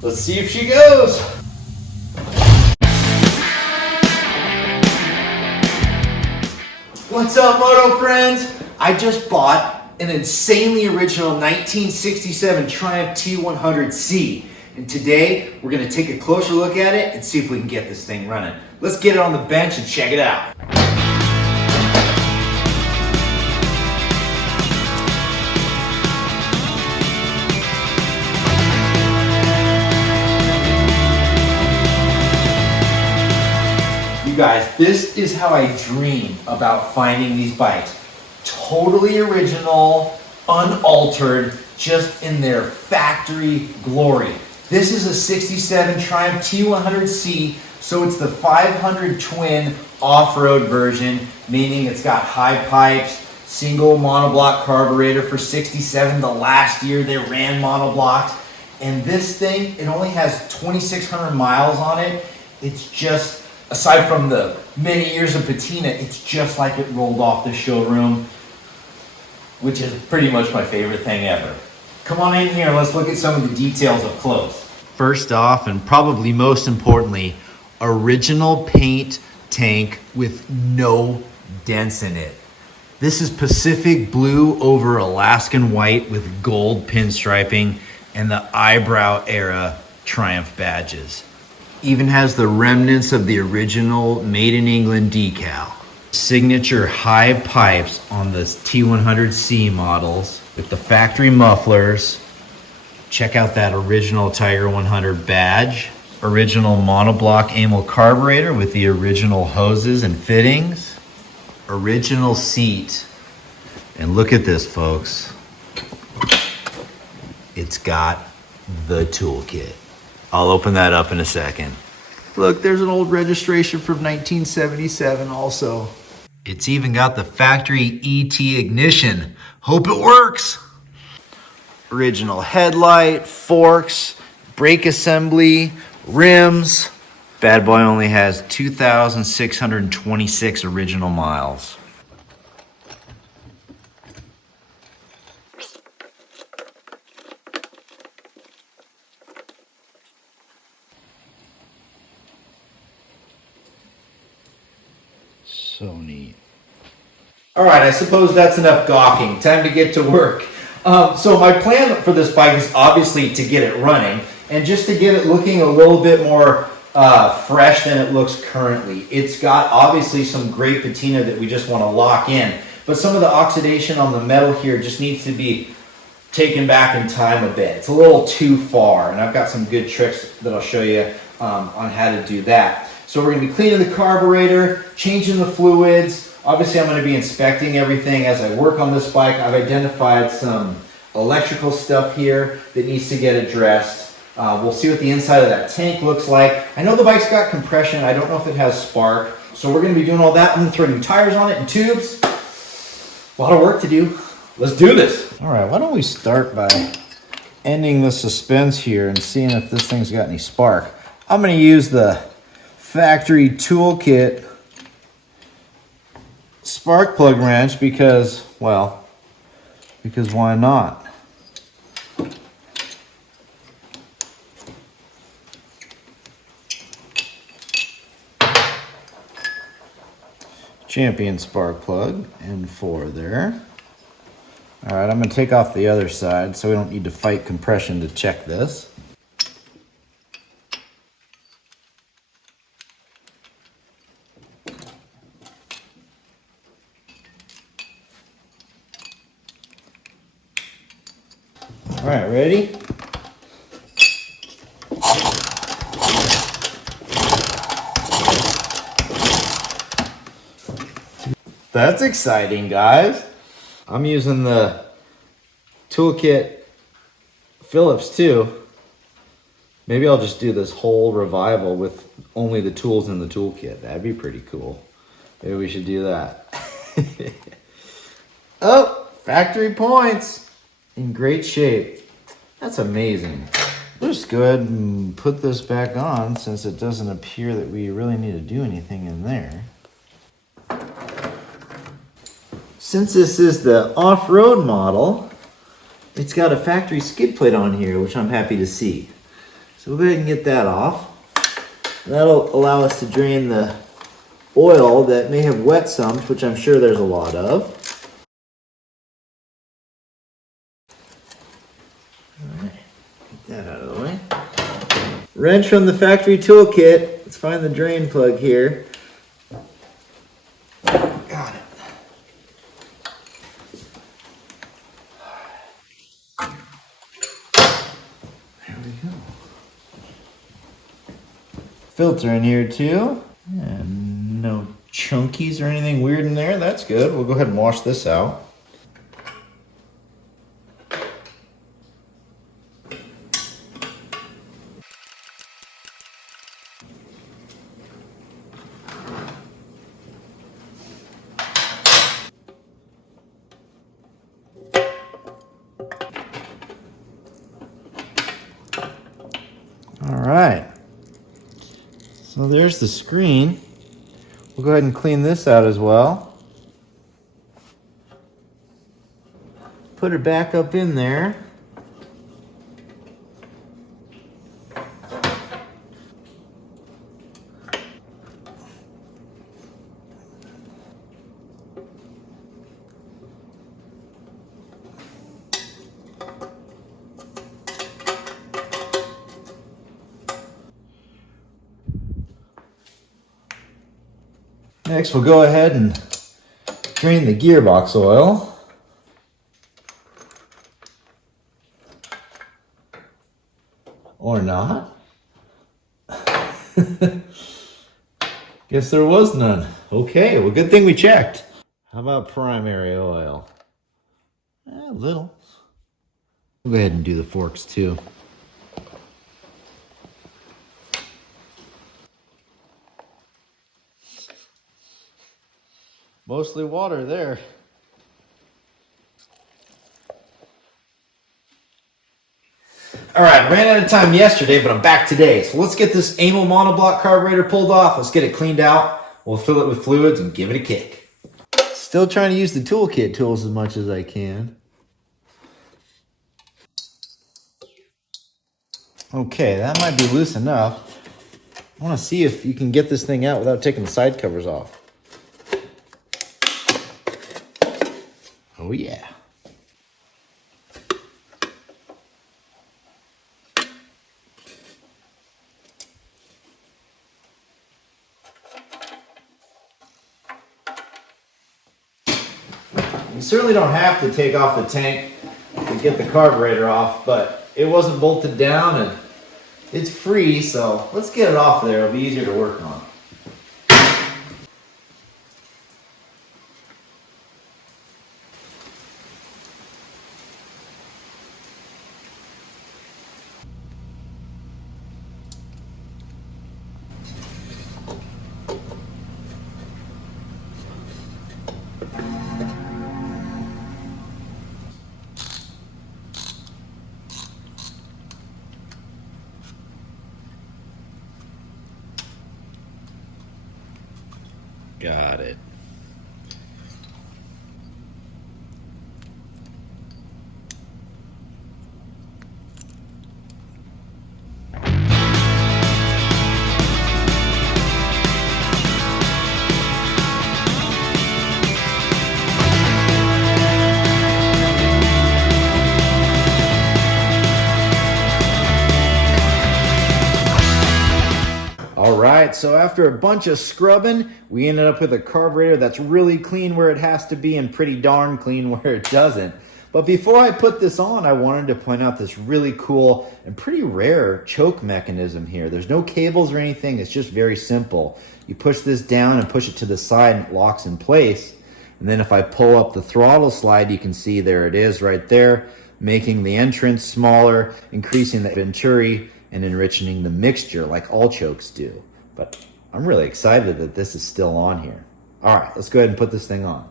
Let's see if she goes. What's up, moto friends? I just bought an insanely original 1967 Triumph T100C. And today, we're gonna take a closer look at it and see if we can get this thing running. Let's get it on the bench and check it out. Guys, this is how I dream about finding these bikes. Totally original, unaltered, just in their factory glory. This is a 67 Triumph T100C, so it's the 500 twin off-road version, meaning it's got high pipes, single monoblock carburetor for 67. The last year they ran monoblocks. And this thing, it only has 2,600 miles on it. It's just, aside from the many years of patina, it's just like it rolled off the showroom, which is pretty much my favorite thing ever. Come on in here and let's look at some of the details up close. First off, and probably most importantly, original paint tank with no dents in it. This is Pacific blue over Alaskan white with gold pinstriping and the eyebrow era Triumph badges. Even has the remnants of the original Made in England decal. Signature high pipes on the T100C models with the factory mufflers. Check out that original Tiger 100 badge. Original monoblock Amel carburetor with the original hoses and fittings. Original seat. And look at this, folks. It's got the toolkit. I'll open that up in a second. Look, there's an old registration from 1977 also. It's even got the factory ET ignition. Hope it works. Original headlight, forks, brake assembly, rims. Bad boy only has 2,626 original miles. So neat. All right, I suppose that's enough gawking. Time to get to work. So my plan for this bike is obviously to get it running and just to get it looking a little bit more fresh than it looks currently. It's got obviously some great patina that we just want to lock in, but some of the oxidation on the metal here just needs to be taken back in time a bit. It's a little too far, and I've got some good tricks that I'll show you on how to do that. So we're going to be cleaning the carburetor, changing the fluids. Obviously, I'm going to be inspecting everything as I work on this bike. I've identified some electrical stuff here that needs to get addressed. We'll see what the inside of that tank looks like. I know the bike's got compression. I don't know if it has spark. So we're going to be doing all that. I'm going to throw new tires on it and tubes. A lot of work to do. Let's do this. All right, why don't we start by ending the suspense here and seeing if this thing's got any spark. I'm going to use the factory toolkit spark plug wrench because why not? Champion spark plug N4 there. All right, I'm going to take off the other side so we don't need to fight compression to check this. All right, ready? That's exciting, guys. I'm using the toolkit Phillips too. Maybe I'll just do this whole revival with only the tools in the toolkit. That'd be pretty cool. Maybe we should do that. Oh, factory points. In great shape. That's amazing. Just go ahead and put this back on since it doesn't appear that we really need to do anything in there. Since this is the off-road model, it's got a factory skid plate on here, which I'm happy to see. So we'll go ahead and get that off. That'll allow us to drain the oil that may have wet sumps, which I'm sure there's a lot of. All right, get that out of the way. Wrench from the factory toolkit. Let's find the drain plug here. Got it. There we go. Filter in here too. And no chunkies or anything weird in there. That's good. We'll go ahead and wash this out. All right. So there's the screen. We'll go ahead and clean this out as well. Put it back up in there. Next, we'll go ahead and drain the gearbox oil. Or not. Guess there was none. Okay, well, good thing we checked. How about primary oil? A little. We'll go ahead and do the forks too. Mostly water there. All right, ran out of time yesterday, but I'm back today. So let's get this Amel monoblock carburetor pulled off. Let's get it cleaned out. We'll fill it with fluids and give it a kick. Still trying to use the toolkit tools as much as I can. Okay, that might be loose enough. I want to see if you can get this thing out without taking the side covers off. Oh yeah. You certainly don't have to take off the tank to get the carburetor off, but it wasn't bolted down and it's free, so let's get it off there. It'll be easier to work on. Got it. All right, so after a bunch of scrubbing, we ended up with a carburetor that's really clean where it has to be and pretty darn clean where it doesn't. But before I put this on, I wanted to point out this really cool and pretty rare choke mechanism here. There's no cables or anything, it's just very simple. You push this down and push it to the side and it locks in place. And then if I pull up the throttle slide, you can see there it is right there, making the entrance smaller, increasing the venturi, and enriching the mixture like all chokes do. But I'm really excited that this is still on here. All right, let's go ahead and put this thing on.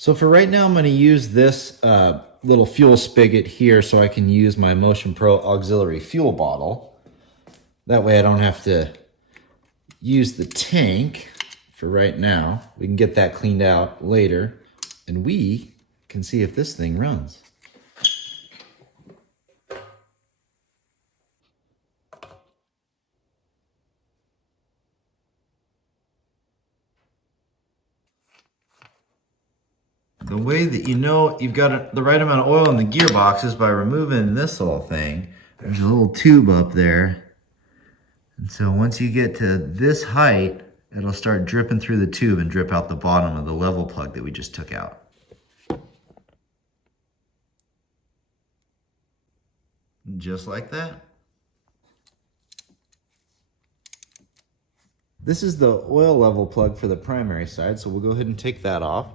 So for right now, I'm going to use this little fuel spigot here so I can use my Motion Pro auxiliary fuel bottle. That way I don't have to use the tank for right now. We can get that cleaned out later, and we can see if this thing runs. The way that you know you've got the right amount of oil in the gearbox is by removing this little thing. There's a little tube up there. And so once you get to this height, it'll start dripping through the tube and drip out the bottom of the level plug that we just took out. Just like that. This is the oil level plug for the primary side, so we'll go ahead and take that off.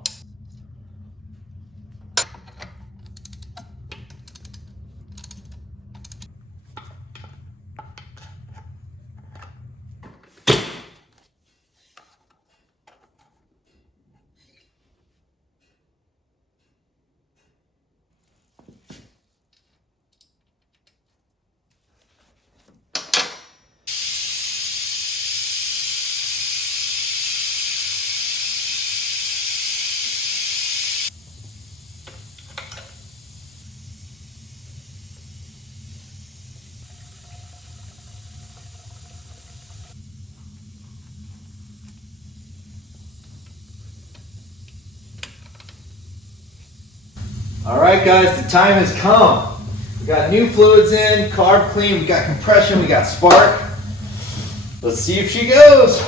All right, guys, the time has come. We got new fluids in, carb clean, we got compression, we got spark. Let's see if she goes.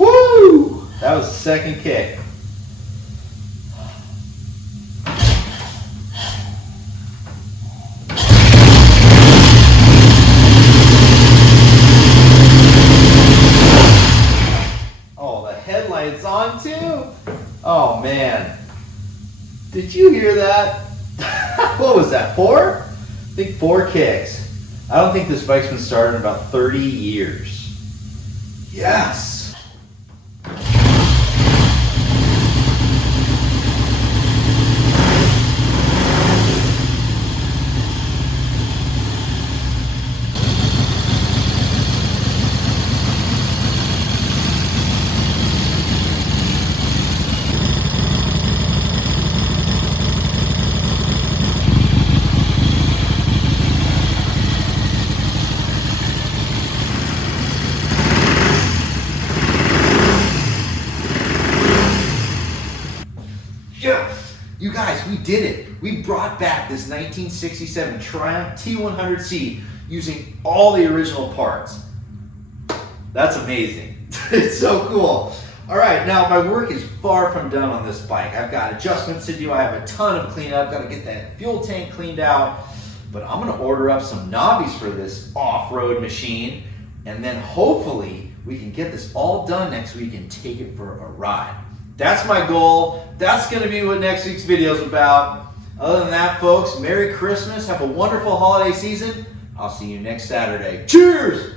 Woo! That was the second kick. Headlights on too. Oh man, did you hear that? What was that, 4? I think 4 kicks. I don't think this bike's been started in about 30 years. Yes. Yes! You guys, we did it. We brought back this 1967 Triumph T100C using all the original parts. That's amazing. It's so cool. All right, now my work is far from done on this bike. I've got adjustments to do. I have a ton of cleanup. Got to get that fuel tank cleaned out. But I'm going to order up some knobbies for this off-road machine. And then hopefully we can get this all done next week and take it for a ride. That's my goal. That's going to be what next week's video is about. Other than that, folks, Merry Christmas. Have a wonderful holiday season. I'll see you next Saturday. Cheers!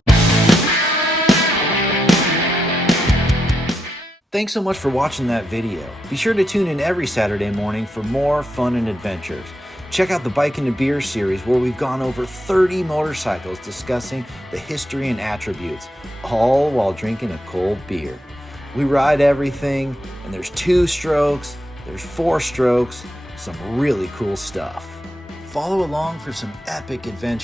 Thanks so much for watching that video. Be sure to tune in every Saturday morning for more fun and adventures. Check out the Bike and a Beer series where we've gone over 30 motorcycles discussing the history and attributes, all while drinking a cold beer. We ride everything, and there's 2 strokes, there's 4 strokes, some really cool stuff. Follow along for some epic adventures.